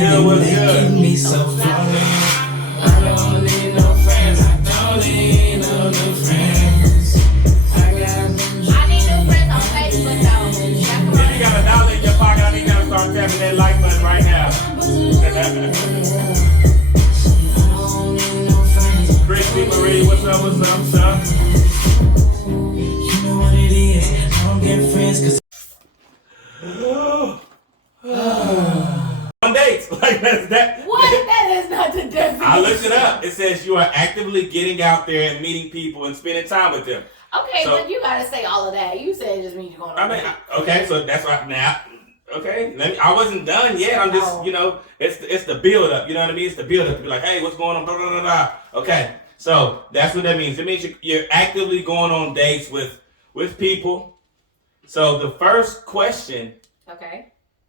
Good, what's good? Me so far. I don't need no friends. I don't need no new friends. I need new friends on Facebook though. If you got $1 in your pocket, I need you to start tapping that like button right now. Christy Marie, what's up, son? You know what it is. I don't get friends cause On dates, like that. What? That is not the definition. I looked it up. It says you are actively getting out there and meeting people and spending time with them. Okay, so, but you gotta say all of that. You said it just means you're going on. Okay, so that's right now. Okay, I wasn't done yet. I'm just, it's the build up. You know what I mean? It's the build up to be like, hey, what's going on? Blah, blah, blah, blah. Okay, so that's what that means. It means you're actively going on dates with people. So the first question,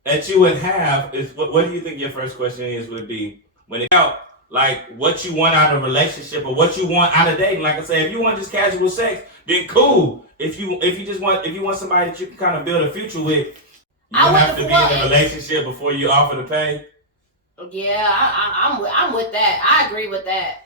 that you would have is what do you think your first question would be when it's out, like what you want out of a relationship or what you want out of dating. Like I say, if you want just casual sex, then cool. If you want somebody that you can kind of build a future with, you don't have to be in a relationship before you offer to pay. Yeah, I'm with that. I agree with that.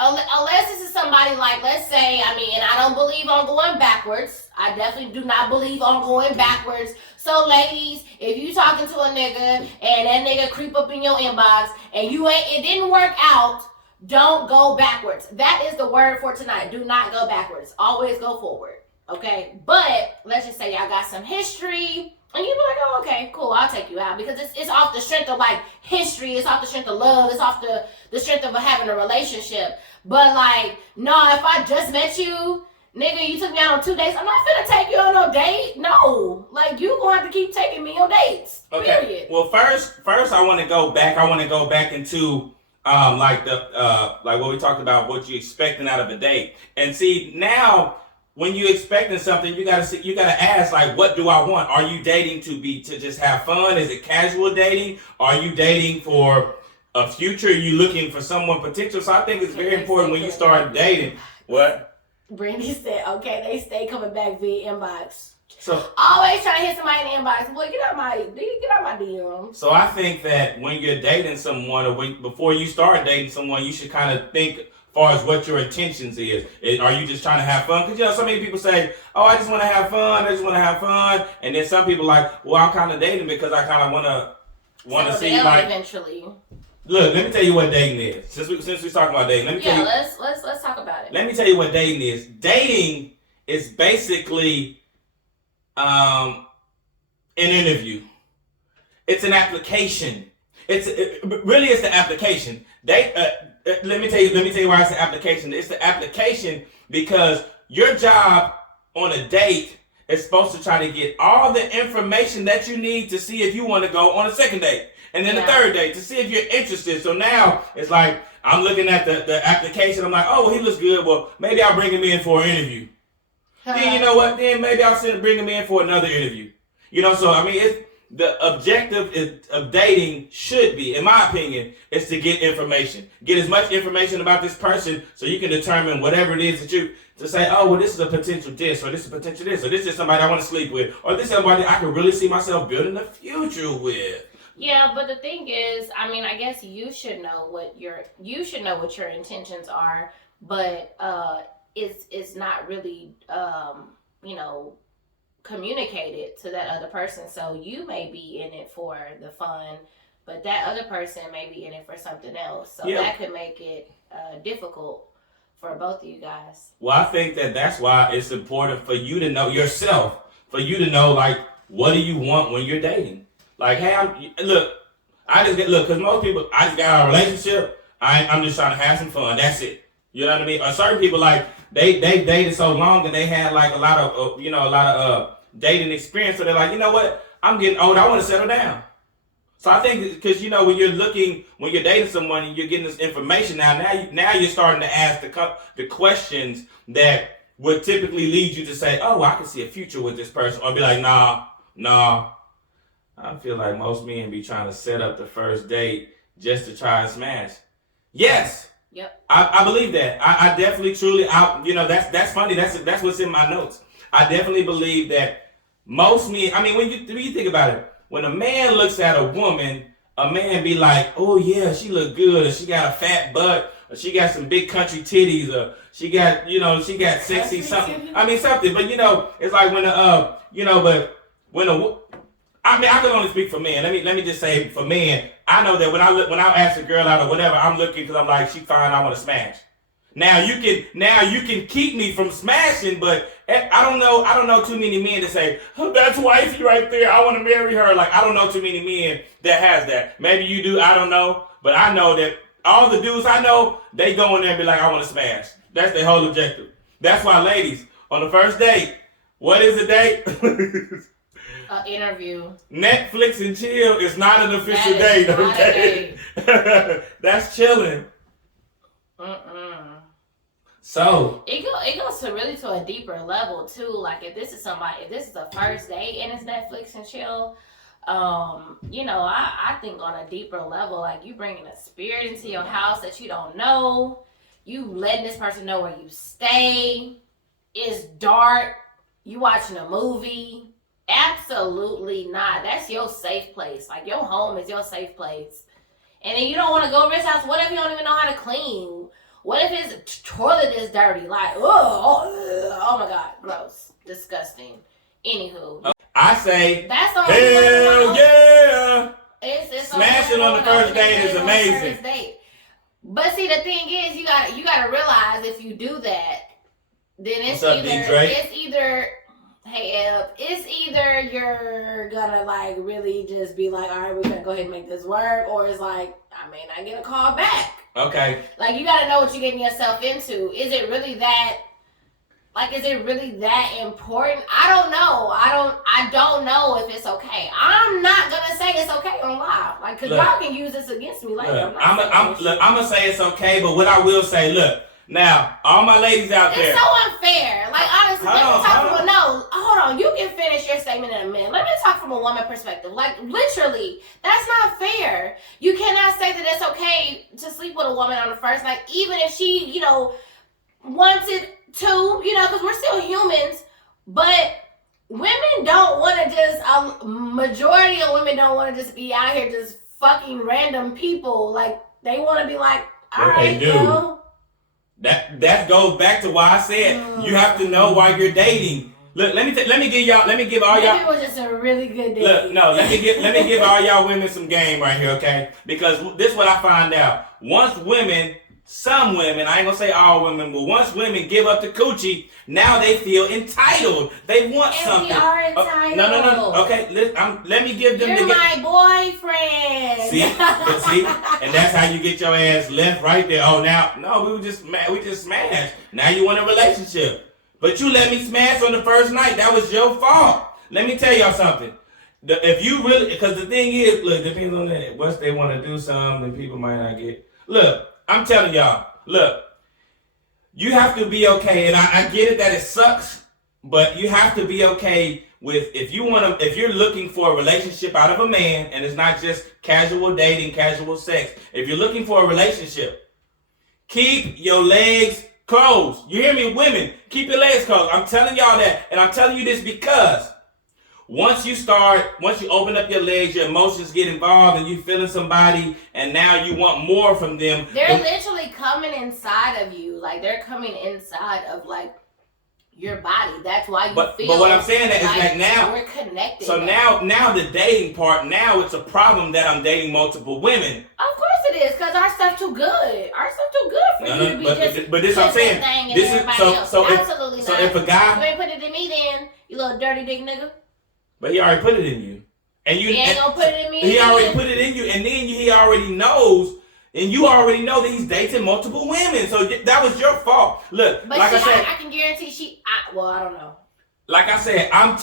Unless this is somebody like, let's say, and I don't believe on going backwards. I definitely do not believe on going backwards. So ladies, if you talking to a nigga and that nigga creep up in your inbox and it didn't work out, don't go backwards. That is the word for tonight. Do not go backwards. Always go forward. Okay? But let's just say y'all got some history. And you be like, oh, okay, cool, I'll take you out. Because it's off the strength of, like, history. It's off the strength of love. It's off the strength of having a relationship. But, like, no, if I just met you, nigga, you took me out on 2 dates, I'm not finna take you on no date. No. Like, you gonna have to keep taking me on dates. Okay. Period. Well, first I want to go back. I want to go back into, like what we talked about, what you expecting out of a date. And see, now, when you're expecting something, you gotta ask, like, what do I want? Are you dating to just have fun? Is it casual dating? Are you dating for a future? Are you looking for someone potential? So I think it's very important when you start dating. What? Brandy said, okay, they stay coming back via inbox. So always trying to hit somebody in the inbox. Boy, get out my DM. So I think that when you're dating someone, or before you start dating someone, you should kind of think far as what your intentions is. Are you just trying to have fun? Because so many people say, oh, I just want to have fun. And then some people like, well, I'm kind of dating because I kind of want to see, like, eventually. Look, let me tell you what dating is. Since we're talking about dating, let me tell you. Let's talk about it. Let me tell you what dating is. Dating is basically an interview. It's an application. It's the application. Let me tell you why it's an application. It's the application because your job on a date is supposed to try to get all the information that you need to see if you want to go on a second date. And then the third date to see if you're interested. So now it's like I'm looking at the application. I'm like, oh, well, he looks good. Well, maybe I'll bring him in for an interview. Then you know what? Then maybe I'll bring him in for another interview. So it's the objective of dating should be, in my opinion, is to get information. Get as much information about this person so you can determine whatever it is that to say, oh, well, this is a potential this, or this is a potential this, or this is somebody I want to sleep with, or this is somebody I can really see myself building a future with. Yeah, but the thing is, I guess you should know what your intentions are, but it's not really communicated to that other person. So you may be in it for the fun, but that other person may be in it for something else. So that could make it difficult for both of you guys. Well, I think that's why it's important for you to know yourself, for you to know, like, what do you want when you're dating? Like, hey, because most people, I just got out of a relationship, I'm just trying to have some fun, that's it. You know what I mean? Or certain people, like, they dated so long and they had, like, a lot of dating experience, so they're like, you know what, I'm getting old, I want to settle down. So I think because when you're dating someone and you're getting this information now you're starting to ask the questions that would typically lead you to say, oh, I can see a future with this person, or be like, nah. I feel like most men be trying to set up the first date just to try and smash. Yes. Yep. I believe that. I definitely, truly, that's funny. That's what's in my notes. I definitely believe that most men, when you think about it, when a man looks at a woman, a man be like, oh yeah, she look good, or she got a fat butt, or she got some big country titties, or she got, she got sexy something. I mean something, but it's like when I can only speak for men. Let me just say for men, I know that when I ask a girl out or whatever, I'm looking because I'm like, she fine, I want to smash. Now you can keep me from smashing, but I don't know too many men that say, oh, that's wifey right there, I want to marry her. Like, I don't know too many men that has that. Maybe you do, I don't know, but I know that all the dudes I know, they go in there and be like, I want to smash. That's their whole objective. That's why, ladies, on the first date, what is a date? Interview. Netflix and chill is not an official date, okay? That's chilling. So it goes to really to a deeper level too. Like if this is a first date and it's Netflix and chill, I think on a deeper level, like you bringing a spirit into your house that you don't know, you letting this person know where you stay. It's dark. You watching a movie. Absolutely not. That's your safe place. Like your home is your safe place. And then you don't want to go over his house. What if you don't even know how to clean? What if his toilet is dirty? Like, oh my God, gross, disgusting. Anywho, I say, that's the hell yeah! It's smashing on the first date is amazing. But see, the thing is, you gotta realize if you do that, then it's either. Hey, it's either you're gonna like really just be like, all right, we're gonna go ahead and make this work, or it's like, I may not get a call back. Okay. Like you gotta know what you're getting yourself into. Is it really that important? I don't know. I don't know if it's okay. I'm not gonna say it's okay on live, like, cause y'all can use this against me later. I'm gonna say it's okay, but what I will say, look. Now, all my ladies out there. It's so unfair. Like, honestly, hold on. You can finish your statement in a minute. Let me talk from a woman perspective. Like, literally, that's not fair. You cannot say that it's okay to sleep with a woman on the first night, even if she, wanted to, because we're still humans. But women don't want to just, majority of women don't want to just be out here just fucking random people. Like, they want to be like, all right, girl. That goes back to why I said you have to know why you're dating. Look, let me give all y'all. Maybe it was just a really good day. Look, no, let me give all y'all women some game right here, okay? Because this is what I find out. Some women, I ain't gonna say all women, but once women give up the coochie, now they feel entitled. They want something. We are entitled. No. Okay, let me give them. You're my boyfriend. See, and that's how you get your ass left right there. Oh, we just smashed. Now you want a relationship, but you let me smash on the first night. That was your fault. Let me tell y'all something. If you really, because the thing is, look, depends on that. Once they want to do something, people might not get. Look. I'm telling y'all, look, you have to be okay, and I get it that it sucks, but you have to be okay with if you're looking for a relationship out of a man, and it's not just casual dating, casual sex. If you're looking for a relationship, keep your legs closed. You hear me, women? Keep your legs closed. I'm telling y'all that, and I'm telling you this because once you open up your legs, your emotions get involved and you feeling somebody and now you want more from them. They're literally coming inside of you. Like they're coming inside of like your body. That's why you feel. But what I'm saying is like now we're connected. So now the dating part, now it's a problem that I'm dating multiple women. Of course it is, because our stuff too good. Our stuff too good for you to be but this I'm saying. This is absolutely not. So if a guy, you ain't put it in me, then you little dirty dick nigga. But he already put it in you. And he ain't gonna put it in me. He already put it in you, and then he already knows, and you already know that he's dating multiple women. So that was your fault. Look, but like I said, I can guarantee I don't know. Like I said, I'm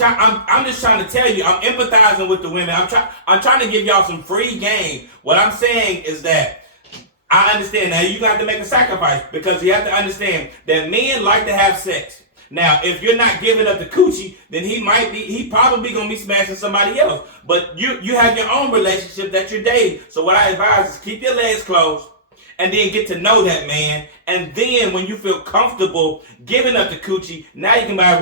just trying to tell you, I'm empathizing with the women. I'm trying to give y'all some free game. What I'm saying is that I understand now you have to make a sacrifice because you have to understand that men like to have sex. Now, if you're not giving up the coochie, then he probably gonna be smashing somebody else. But you have your own relationship that you're dating. So what I advise is keep your legs closed and then get to know that man. And then when you feel comfortable giving up the coochie, now you can buy,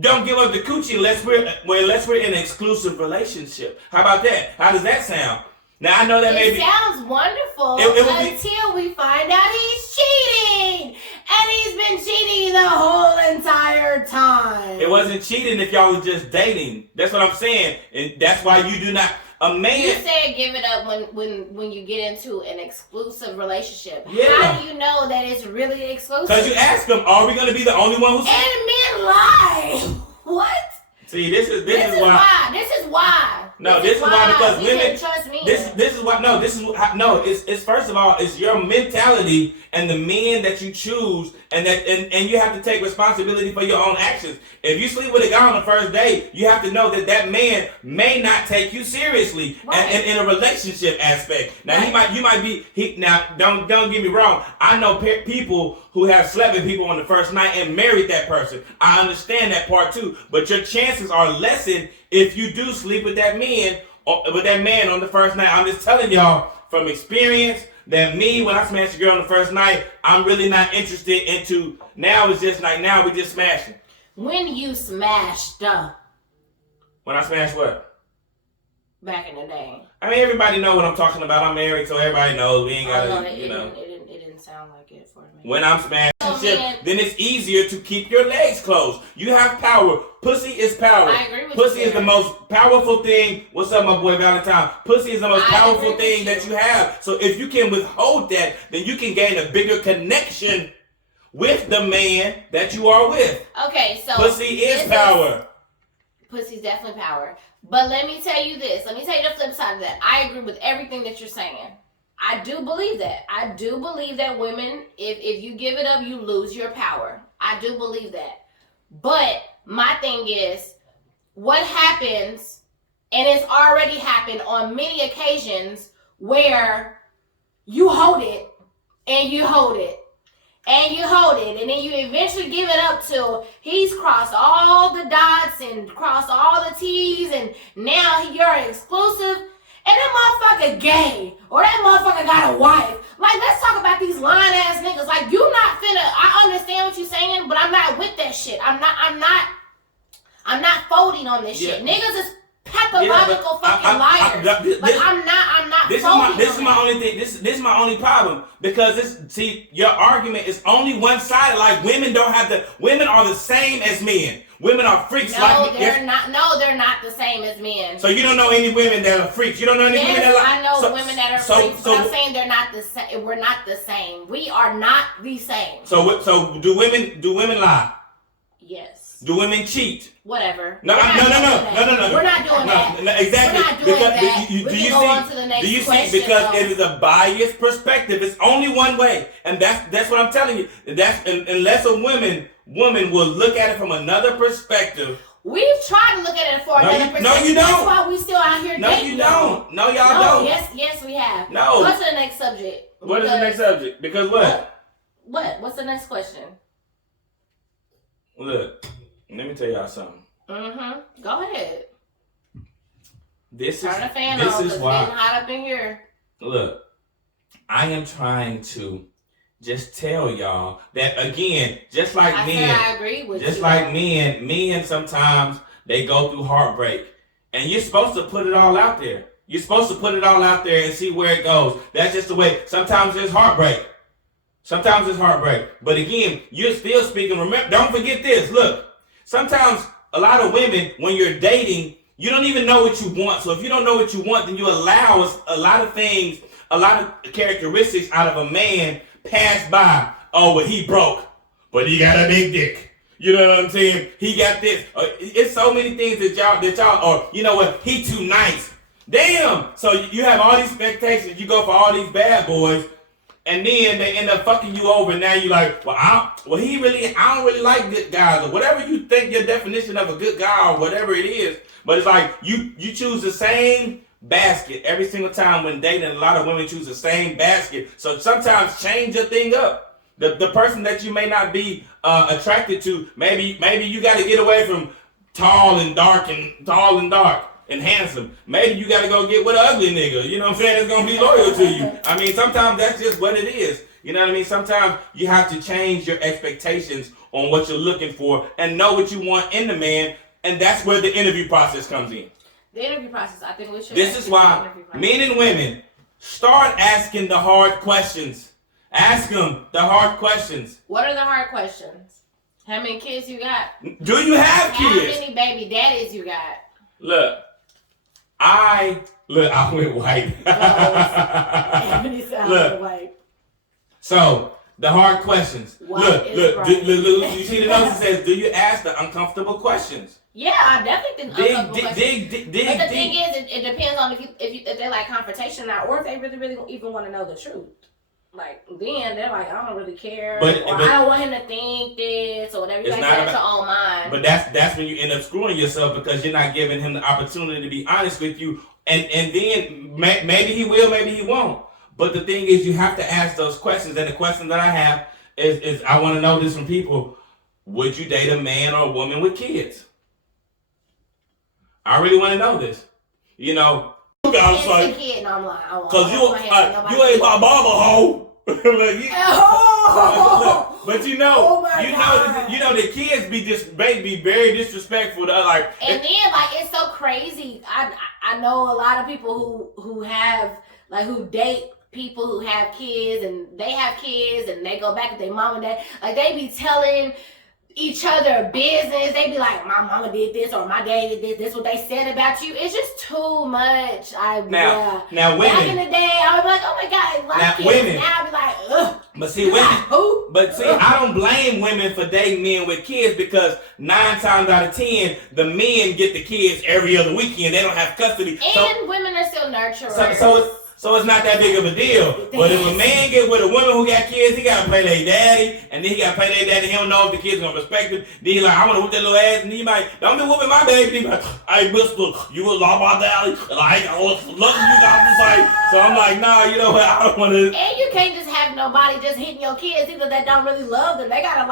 don't give up the coochie unless we're in an exclusive relationship. How about that? How does that sound? Now I know that It maybe sounds wonderful It would be- until we find out he's cheating, and he's been cheating the whole entire time. it wasn't cheating if y'all were just dating. That's what I'm saying, and that's why you do not. A You man, said give it up when you get into an exclusive relationship. Yeah. How do you know that it's really exclusive? because you ask them, are we gonna be the only one who's? And men lie. What? See, this is This is why. This is why. No, this is why, because we women- can't trust men. This is what it's first of all, it's your mentality and the men that you choose, and you have to take responsibility for your own actions. If you sleep with a guy on the first date, you have to know that man may not take you seriously, Right. and in a relationship aspect. Now Right. now don't get me wrong. I know people who have slept with people on the first night and married that person. I understand that part too, but your chances are lessened if you do sleep with that man on the first night. I'm just telling y'all from experience that when I smash a girl on the first night, I'm really not interested into. Now it's just like, now we just smashing. When you smashed up When I smash what? back in the day. I mean, everybody know what I'm talking about. I'm married, so everybody knows. We ain't I gotta, know it you know. didn't sound like it for me. When I'm smashing Oh, shit, man. then it's easier to keep your legs closed. You have power. Pussy is power. I agree with Pussy you is the there. most powerful thing. What's up, my boy Valentine? Pussy is the most I powerful agree thing with that you. you have. So if you can withhold that, then you can gain a bigger connection with the man that you are with. Okay, so Pussy is this power. Pussy's definitely power. But let me tell you this. Let me tell you the flip side of that. I agree with everything that you're saying. I do believe that. I do believe that women, if you give it up, you lose your power. I do believe that. But my thing is, what happens, and it's already happened on many occasions, where you hold it, and you hold it, and you hold it, and then you eventually give it up till he's crossed all the dots and crossed all the T's, and now you're exclusive, and that motherfucker gay, or that motherfucker got a wife. Like, let's talk about these lying ass niggas. Like, you not finna, I understand what you're saying, but I'm not with that shit. I'm not folding on this shit. Niggas is pathological fucking liars. I'm not folding This is on my that. only thing. This is my only problem, because your argument is only one sided. Like, women are the same as men. Women are freaks. No, they're not. No, they're not the same as men. So you don't know any women that are freaks. You don't know any women that Yes, are. I know women that are freaks, but I'm saying they're not the same. We're not the same. We are not the same. So do women lie? Yes. Do women cheat? Whatever. No. We're not doing that. No, exactly. We're not doing that. Do We you can go on to the next do you see? question, Because though. it is a biased perspective. It's only one way, and that's what I'm telling you. Unless a woman will look at it from another perspective. We've tried to look at it for another perspective. No, you That's don't. why we still out here No, dating. you don't. No, y'all No, don't. yes, we have. No. Go to the next subject. What is the next subject? Because what? What? What's the next question? Look, let me tell y'all something. Mm-hmm. Go ahead. This Turn the fan is on, 'cause it's why. getting hot up in here. Look, I am trying to just tell y'all that, again, just like I men, said I agree with just you. like men sometimes they go through heartbreak, and you're supposed to put it all out there. You're supposed to put it all out there and see where it goes. That's just the way. Sometimes there's heartbreak. But again, you're still speaking. Remember, don't forget this. Look, sometimes a lot of women, when you're dating, you don't even know what you want. So if you don't know what you want, then you allow a lot of things, a lot of characteristics out of a man pass by. Oh, well, he broke, but he got a big dick. You know what I'm saying? He got this. It's so many things that y'all, or you know what? He too nice. Damn. So you have all these expectations. You go for all these bad boys, and then they end up fucking you over. And now you like, I don't really like good guys, or whatever you think your definition of a good guy or whatever it is. But it's like you choose the same basket every single time when dating. A lot of women choose the same basket. So sometimes change your thing up. The person that you may not be attracted to, maybe you got to get away from tall and dark and handsome. Maybe you got to go get with an ugly nigga. You know what I'm saying? It's gonna be loyal to you. I mean, sometimes that's just what it is. You know what I mean? Sometimes you have to change your expectations on what you're looking for and know what you want in the man. And that's where the interview process comes in. The interview process, I think we should. This is why men and women start asking the hard questions. Ask them the hard questions. What are the hard questions? How many kids you got? Do you have kids? How many baby daddies you got? Look, I went white. Look. So the hard questions. Look. You see the notes that says, "Do you ask the uncomfortable questions?" Yeah, I definitely think uncomfortable questions. Dig. But the thing is, it depends on if they like confrontation or not, or if they really even want to know the truth. Like, then they're like, I don't really care, or I don't want him to think this, or whatever. You like that's your own mind. But that's when you end up screwing yourself because you're not giving him the opportunity to be honest with you. And then maybe he will, maybe he won't. But the thing is, you have to ask those questions. And the question that I have is I want to know this from people. Would you date a man or a woman with kids? I really want to know this. You know, it's a kid, and I'm like, because you ain't my mama, hoe. But you know, the kids be very disrespectful to like. And then like it's so crazy. I know a lot of people who date people who have kids, and they have kids, and they go back with their mom and dad. Like they be telling each other business. They be like, my mama did this or my daddy did this. This what they said about you. It's just too much. Now women. Back in the day, I would be like, oh my god, I love kids. Women. Now I be like, ugh. But see, women. Who? But see, I don't blame women for dating men with kids because 9 times out of 10, the men get the kids every other weekend. They don't have custody. And women are still nurturers. So it's not that big of a deal. But if a man get with a woman who got kids, he gotta play their daddy, and then he gotta play their daddy. He don't know if the kid's gonna respect him. Then he like, I wanna whoop that little ass, and he might, don't be whooping my baby. He like, hey, mister, you was on my daddy, and I ain't gonna look you got to say. So I'm like, nah, you know what, I don't wanna. And you can't just have nobody just hitting your kids either that don't really love them. They gotta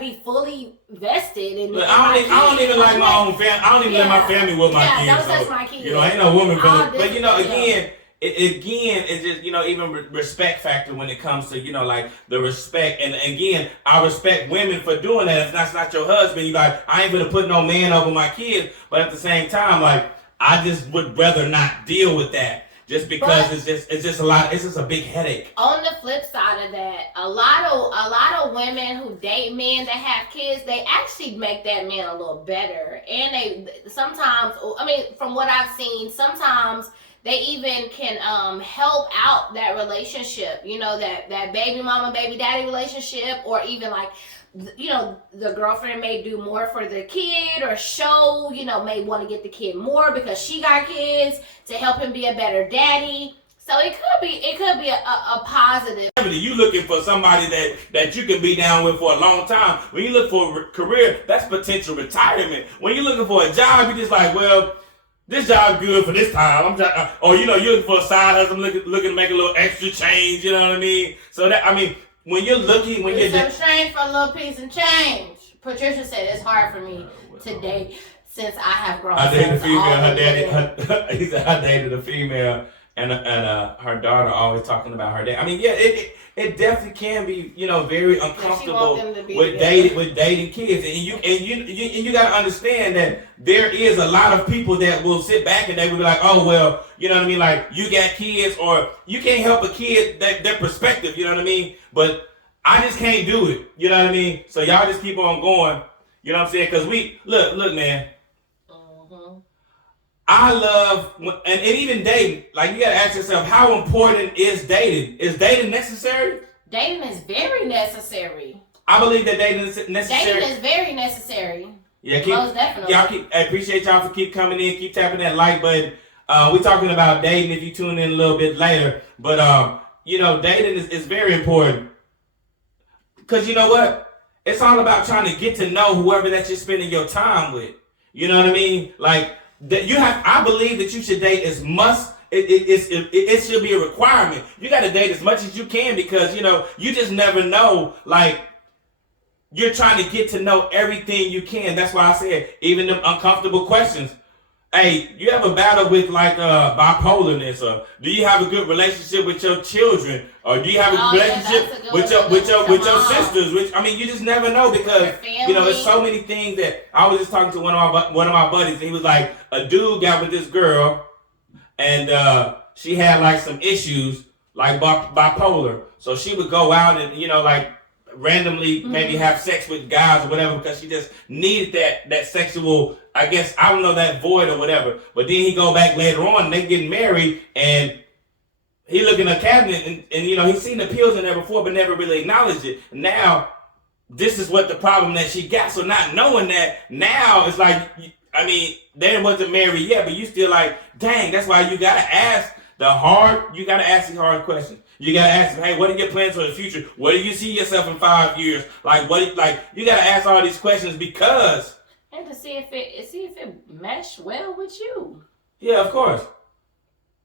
be fully vested in. Look, I don't even like my own family. I don't even let my family with my kids. Don't touch my kids. You know, ain't no woman gonna. But you know, again. Again, it's just, you know, even respect factor when it comes to, you know, like the respect. And again, I respect women for doing that. If that's not your husband, you like, I ain't gonna put no man over my kids. But at the same time, like, I just would rather not deal with that. Just because it's just a lot. It's just a big headache. On the flip side of that, a lot of women who date men that have kids, they actually make that man a little better. And they sometimes, I mean, from what I've seen, sometimes they even can help out that relationship, you know, that baby mama, baby daddy relationship, or even like, you know, the girlfriend may do more for the kid or show, you know, may want to get the kid more because she got kids to help him be a better daddy. So it could be a positive. You looking for somebody that you can be down with for a long time. When you look for a career, that's potential retirement. When you're looking for a job, you're just like, well, this job good for this time. I'm trying, or you know, you're looking for a side hustle, looking to make a little extra change. You know what I mean? So that, I mean, when you're looking, when you're strange for a little piece of change. Patricia said it's hard for me to date since I have grown. I dated a female. He said I dated a female, and her daughter always talking about her dad. I mean, yeah, it definitely can be, you know, very uncomfortable with dating kids, and you got to understand that there is a lot of people that will sit back and they will be like, oh well, you know what I mean, like you got kids, or you can't help a kid their perspective, you know what I mean, but I just can't do it, you know what I mean. So y'all just keep on going, you know what I'm saying? Because we look, man. I love, and even dating, like you gotta ask yourself, how important is dating? Is dating necessary? Dating is very necessary. I believe that dating is necessary. Dating is very necessary. Yeah, most definitely. I appreciate y'all for keep coming in, keep tapping that like button. We're talking about dating if you tune in a little bit later. But, you know, dating is very important. Because you know what? It's all about trying to get to know whoever that you're spending your time with. You know what I mean? Like, I believe that you should date as much. It should be a requirement. You got to date as much as you can because, you know, you just never know. Like, you're trying to get to know everything you can. That's why I said even them uncomfortable questions. Hey, you have a battle with like bipolarness, or do you have a good relationship with your children, or do you have a relationship with your sisters? Which I mean, you just never know because you know there's so many things that I was just talking to one of my buddies, and he was like, a dude got with this girl, and she had like some issues like bipolar, so she would go out and like randomly maybe have sex with guys or whatever because she just needed that sexual, I guess, I don't know, that void or whatever. But then he go back later on and they getting married and he look in the cabinet and he's seen the pills in there before but never really acknowledged it. Now this is what the problem that she got. So not knowing that, now it's like, I mean, they wasn't married yet, but you still like, dang, that's why you gotta ask these hard questions. You gotta ask them, hey, what are your plans for the future? Where do you see yourself in 5 years? You gotta ask all these questions because and to see if it mesh well with you. Yeah, of course.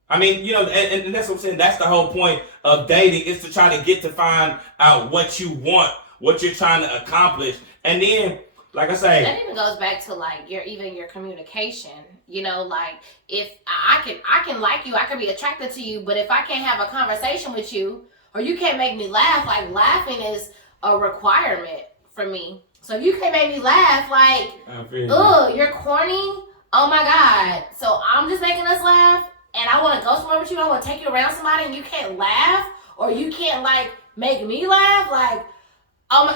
I mean, and that's what I'm saying. That's the whole point of dating, is to try to get to find out what you want, what you're trying to accomplish, and then, like I say, that even goes back to like your communication. Like if I can like you, I can be attracted to you, but if I can't have a conversation with you or you can't make me laugh, like laughing is a requirement for me. So if you can't make me laugh, like, you're corny. Oh my God. So I'm just making us laugh and I want to go somewhere with you. I want to take you around somebody and you can't laugh or you can't like make me laugh. Like,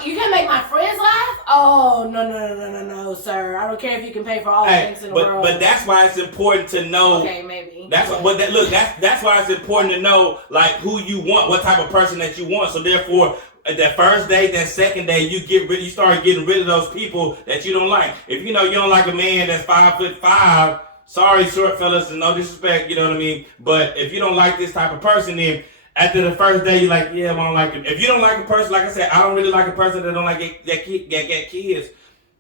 you can't make my friends laugh? Oh, no, sir. I don't care if you can pay for all the things in the world. But that's why it's important to know. Okay, maybe. That's why it's important to know, like, who you want, what type of person that you want. So therefore, at that first date, that second day, you start getting rid of those people that you don't like. If you don't like a man that's 5'5", sorry, short fellas, and no disrespect, you know what I mean? But if you don't like this type of person, then after the first day, you're like, yeah, I don't like it. If you don't like a person, like I said, I don't really like a person that don't like get kids.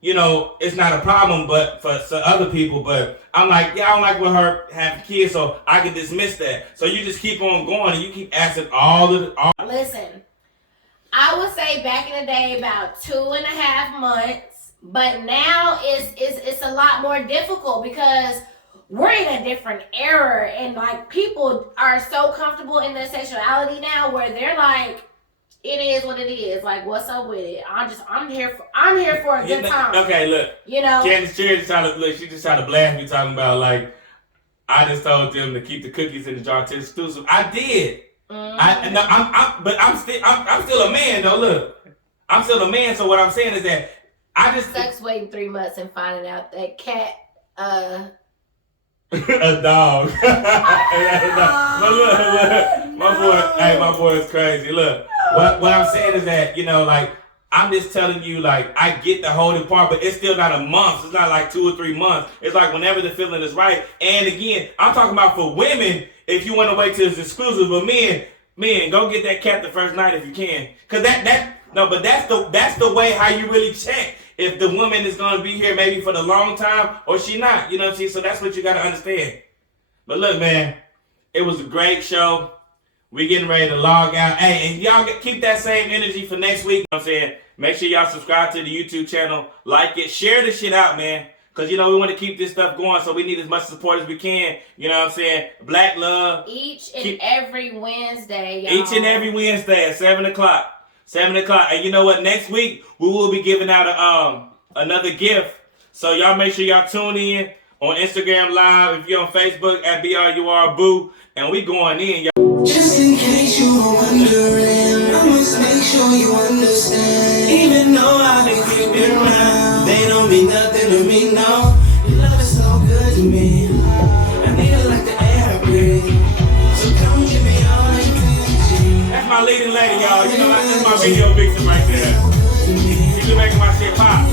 It's not a problem, but for other people. But I'm like, yeah, I don't like with her having kids, so I can dismiss that. So you just keep on going, and you keep asking all. Listen, I would say back in the day about 2.5 months, but now it's a lot more difficult because we're in a different era and like people are so comfortable in their sexuality now where they're like, it is what it is. Like, what's up with it? I'm here for a good time. Okay, look. Candace Cherry she just tried to blast me talking about like, I just told them to keep the cookies in the jar till exclusive. I did. Mm-hmm. I'm still a man though. Look, I'm still a man. So what I'm saying is that I just sucks waiting 3 months and finding out that cat a dog. My boy is crazy. Look, what I'm saying is that, like, I'm just telling you, like, I get the holding part, but it's still not a month. It's not like 2 or 3 months. It's like whenever the feeling is right. And again, I'm talking about for women, if you want to wait till it's exclusive, but men, go get that cat the first night if you can. Cause that's the way how you really check if the woman is going to be here maybe for the long time or she not, you know what I'm saying? So that's what you got to understand. But look, man, it was a great show. We getting ready to log out. Hey, and y'all keep that same energy for next week. You know what I'm saying? Make sure y'all subscribe to the YouTube channel, like it, share this shit out, man. Because, we want to keep this stuff going, so we need as much support as we can. You know what I'm saying? Black love. Each and every Wednesday, y'all. Each and every Wednesday at 7 o'clock. 7 o'clock. And you know what? Next week, we will be giving out another gift. So y'all make sure y'all tune in on Instagram Live. If you're on Facebook at BRURBoo. And we going in, y'all. Just in case you were wondering, I must make sure you understand. Even though I've been creeping around, they don't mean nothing to me, no. Your love is so good to me. I need it like the air I breathe. So come give me all that energy. That's my leading lady, y'all. That's my video vixen right there. She's making my shit pop.